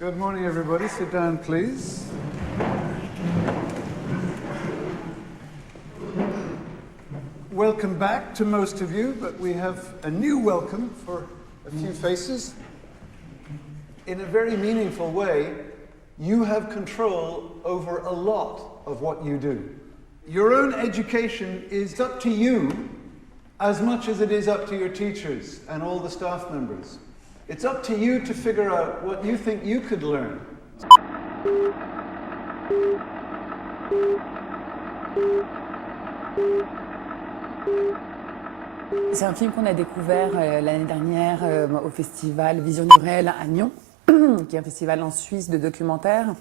Good morning, everybody. Sit down, please. Welcome back to most of you, but we have a new welcome for a few faces. In a very meaningful way, you have control over a lot of what you do. Your own education is up to you as much as it is up to your teachers and all the staff members. It's up to you to figure out what you think you could learn. C'est un film qu'on a découvert l'année dernière au festival Vision Nouvelle à Nyon, qui est un festival en Suisse de documentaires,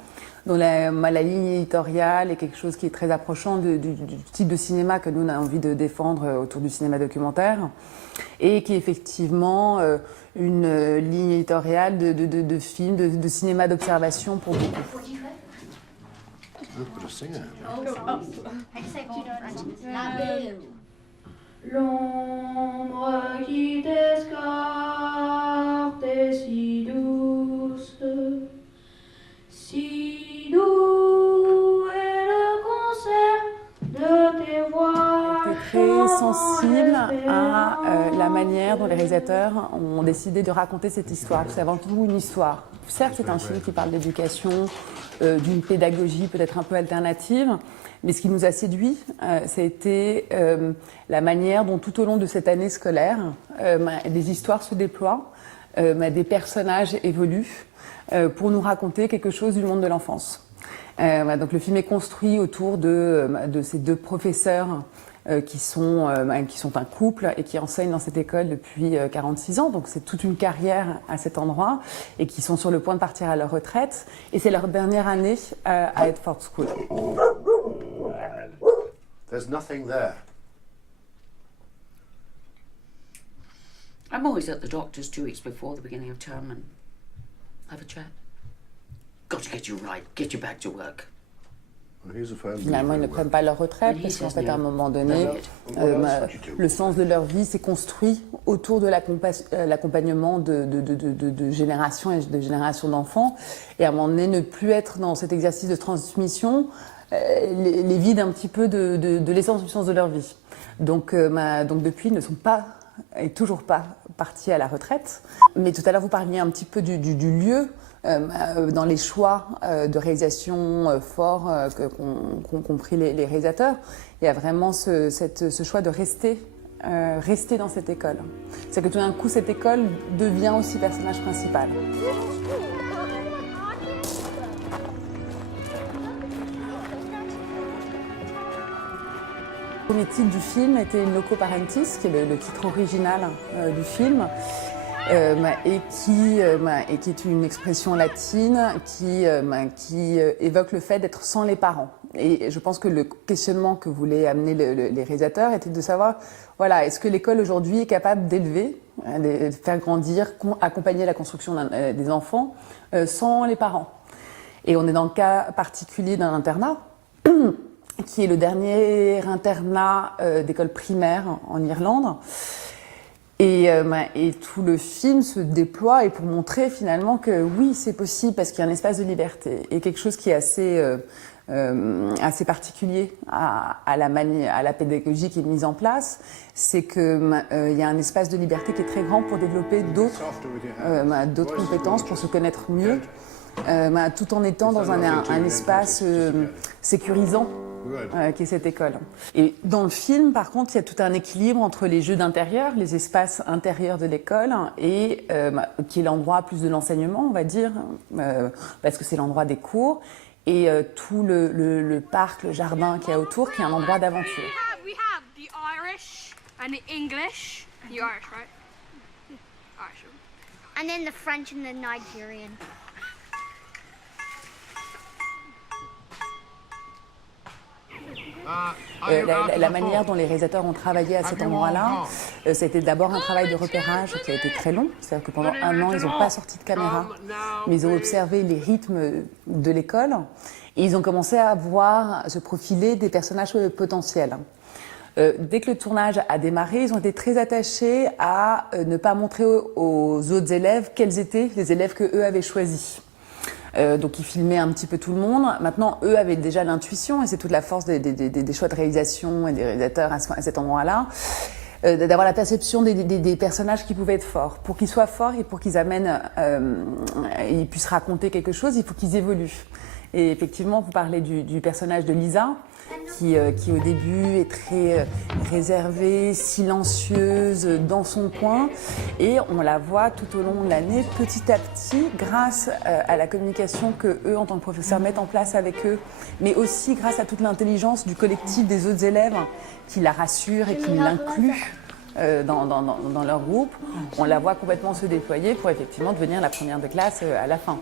dont la ligne éditoriale est quelque chose qui est très approchant du type de cinéma que nous on a envie de défendre autour du cinéma documentaire, et qui est effectivement une ligne éditoriale de films, de cinéma d'observation pour beaucoup. L'ombre qui t'escorte est si douce, si doux est le concert de tes voix. J'étais très sensible à la manière dont les réalisateurs ont décidé de raconter cette histoire. C'est avant tout une histoire. Certes, c'est un film qui parle d'éducation, d'une pédagogie peut-être un peu alternative, mais ce qui nous a séduit, ça a été la manière dont tout au long de cette année scolaire, des histoires se déploient, des personnages évoluent pour nous raconter quelque chose du monde de l'enfance. Donc le film est construit autour de ces deux professeurs qui sont un couple et qui enseignent dans cette école depuis 46 ans. Donc c'est toute une carrière à cet endroit et qui sont sur le point de partir à leur retraite. Et c'est leur dernière année à Edford School. There's nothing there. I'm always at the doctor's 2 weeks before the beginning of term and have a chat. Got to get you right, get you back to work. Finalement, ils ne prennent pas leur retraite parce qu'en fait, à un moment donné, le sens de leur vie s'est construit autour de l'accompagnement de générations et de générations d'enfants. Et à un moment donné, ne plus être dans cet exercice de transmission les vide un petit peu de l'essence du sens de leur vie. Donc depuis, ils ne sont pas et toujours pas partis à la retraite. Mais tout à l'heure, vous parliez un petit peu du lieu. Dans les choix de réalisation forts qu'ont compris les réalisateurs, il y a vraiment ce choix de rester dans cette école. C'est que tout d'un coup, cette école devient aussi personnage principal. Le premier titre du film était Loco Parentis, qui est le titre original du film. Et qui est une expression latine qui évoque le fait d'être sans les parents. Et je pense que le questionnement que voulaient amener les réalisateurs était de savoir, voilà, est-ce que l'école aujourd'hui est capable d'élever, de faire grandir, accompagner la construction des enfants sans les parents. Et on est dans le cas particulier d'un internat, qui est le dernier internat d'école primaire en Irlande. Et tout le film se déploie et pour montrer finalement que oui, c'est possible parce qu'il y a un espace de liberté. Et quelque chose qui est assez particulier à la pédagogie qui est mise en place, c'est qu'il y a un espace de liberté qui est très grand pour développer d'autres compétences, pour se connaître mieux, tout en étant dans un espace sécurisant. Qui est cette école. Et dans le film, par contre, il y a tout un équilibre entre les jeux d'intérieur, les espaces intérieurs de l'école, et qui est l'endroit plus de l'enseignement, on va dire, parce que c'est l'endroit des cours, et tout le parc, le jardin qu'il y a autour, qui est un endroit d'aventure. We have the Irish and the English. The Irish, right? Irish. And then the French and the Nigerian. La manière dont les réalisateurs ont travaillé à cet endroit-là, c'était d'abord un travail de repérage qui a été très long. C'est-à-dire que pendant 1 an, ils n'ont pas sorti de caméra, mais ils ont observé les rythmes de l'école et ils ont commencé à se profiler des personnages potentiels. Dès que le tournage a démarré, ils ont été très attachés à ne pas montrer aux autres élèves quels étaient les élèves qu'eux avaient choisis. Donc ils filmaient un petit peu tout le monde. Maintenant, eux avaient déjà l'intuition, et c'est toute la force des choix de réalisation et des réalisateurs à cet endroit-là, d'avoir la perception des personnages qui pouvaient être forts. Pour qu'ils soient forts et pour qu'ils ils puissent raconter quelque chose, il faut qu'ils évoluent. Et effectivement, vous parlez du personnage de Lisa, qui au début est très réservée, silencieuse, dans son coin. Et on la voit tout au long de l'année, petit à petit, grâce à la communication que eux, en tant que professeurs, mettent en place avec eux, mais aussi grâce à toute l'intelligence du collectif des autres élèves qui la rassurent et qui l'incluent dans leur groupe. On la voit complètement se déployer pour effectivement devenir la première de classe à la fin.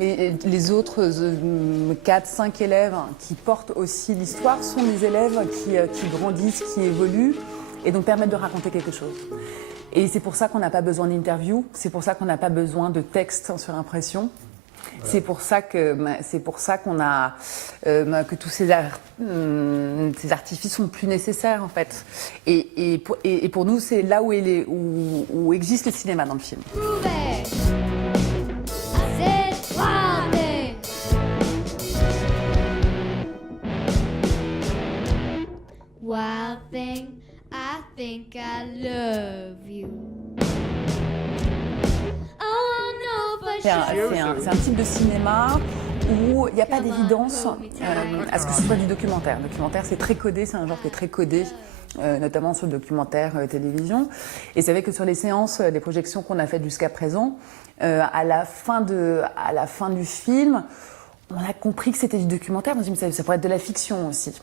Et les autres 4-5 élèves qui portent aussi l'histoire sont des élèves qui grandissent, qui évoluent et donc permettent de raconter quelque chose. Et c'est pour ça qu'on n'a pas besoin d'interview, c'est pour ça qu'on n'a pas besoin de texte sur impression. Voilà. C'est pour ça qu'on a que tous ces artifices sont plus nécessaires en fait. Et pour nous, c'est là où existe le cinéma dans le film. Wild thing, I think I love you. Oh no, but c'est un type de cinéma où il n'y a pas d'évidence à ce que ce soit du documentaire. Le documentaire, c'est très codé, c'est un genre qui est très codé, notamment sur le documentaire télévision. Et c'est vrai que sur les séances, les projections qu'on a faites jusqu'à présent, à la fin du film, on a compris que c'était du documentaire. On s'est dit, mais ça pourrait être de la fiction aussi.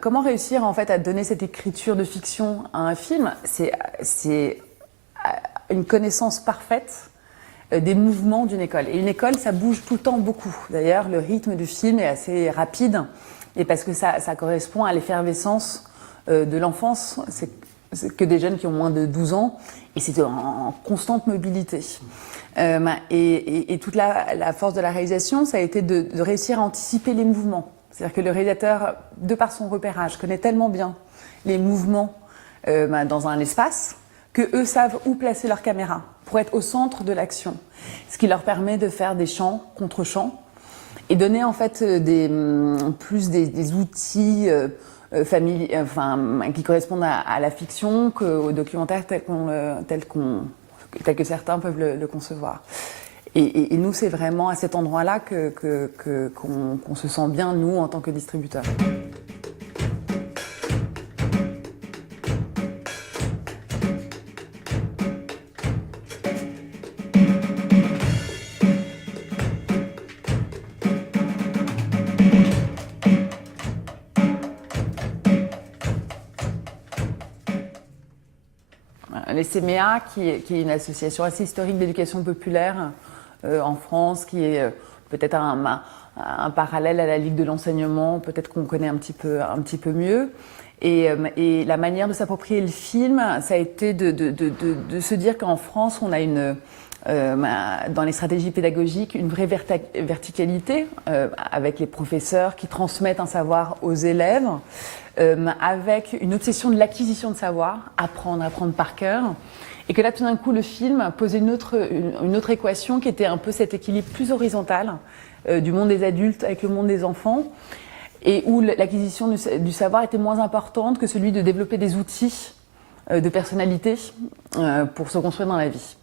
Comment réussir en fait à donner cette écriture de fiction à un film? C'est une connaissance parfaite des mouvements d'une école. Et une école, ça bouge tout le temps beaucoup. D'ailleurs, le rythme du film est assez rapide, et parce que ça correspond à l'effervescence de l'enfance. C'est que des jeunes qui ont moins de 12 ans, et c'est en constante mobilité. Et toute la force de la réalisation, ça a été de réussir à anticiper les mouvements. C'est-à-dire que le réalisateur, de par son repérage, connaît tellement bien les mouvements dans un espace que eux savent où placer leur caméra pour être au centre de l'action. Ce qui leur permet de faire des champs, contre-champs, et donner en fait plus des outils qui correspondent à la fiction qu'au documentaire tel que certains peuvent le concevoir. Et nous, c'est vraiment à cet endroit-là qu'on se sent bien, nous, en tant que distributeurs. Les CMEA, qui est une association assez historique d'éducation populaire en France, qui est peut-être un parallèle à la Ligue de l'enseignement, peut-être qu'on connaît un petit peu mieux. Et la manière de s'approprier le film, ça a été de se dire qu'en France, on a dans les stratégies pédagogiques, une vraie verticalité avec les professeurs qui transmettent un savoir aux élèves, avec une obsession de l'acquisition de savoir, apprendre par cœur. Et que là, tout d'un coup, le film posait une autre équation qui était un peu cet équilibre plus horizontal du monde des adultes avec le monde des enfants, et où l'acquisition du savoir était moins importante que celui de développer des outils de personnalité pour se construire dans la vie.